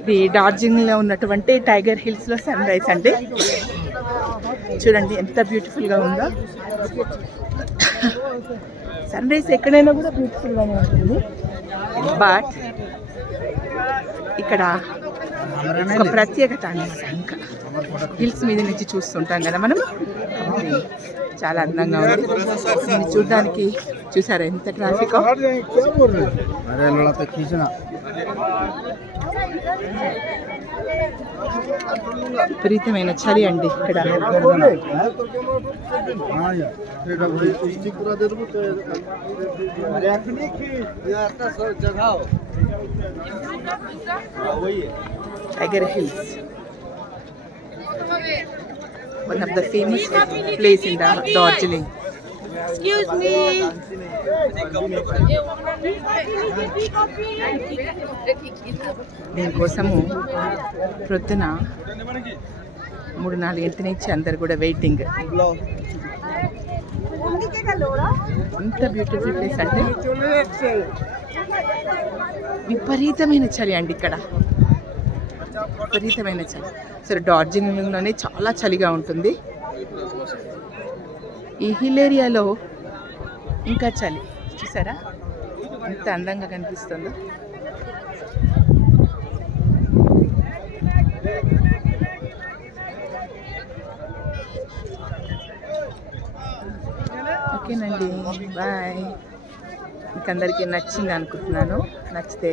ఇది డార్జిలింగ్లో ఉన్నటువంటి టైగర్ హిల్స్లో సన్ రైజ్ అండి. చూడండి ఎంత బ్యూటిఫుల్గా ఉందో. సన్ రైజ్ ఎక్కడైనా కూడా బ్యూటిఫుల్ గానే ఉంటుంది. బట్ ఇక్కడ ఒక ప్రత్యేకత అన్నమాట ఇంకా హిల్స్ మీద నుంచి చూస్తుంటాం కదా మనం. చాలా అందంగా ఉంది. చూడడానికి చూసారా ఎంత ట్రాఫిక్? విపరీతమైన చలి అండి ఇక్కడ. Tiger hills. One of the famous place in Darjeeling Excuse me. దీనికోసము ప్రొద్దున మూడు నాలుగు ఇంటి నుంచి అందరు కూడా వెయిటింగ్ ఎంత బ్యూటిఫుల్ ప్లేస్ అంటే విపరీతమైన చలి అండి ఇక్కడ. విపరీతమైన చలి. సరే డార్జిలింగ్లోనే చాలా చలిగా ఉంటుంది. ఈ హిల్ ఏరియాలో ఇంకా చలి. చూసారా? ఎంత అందంగా కనిపిస్తుందో. ఓకేనండి బాయ్. మీకు అందరికీ నచ్చింది అనుకుంటున్నాను. నచ్చితే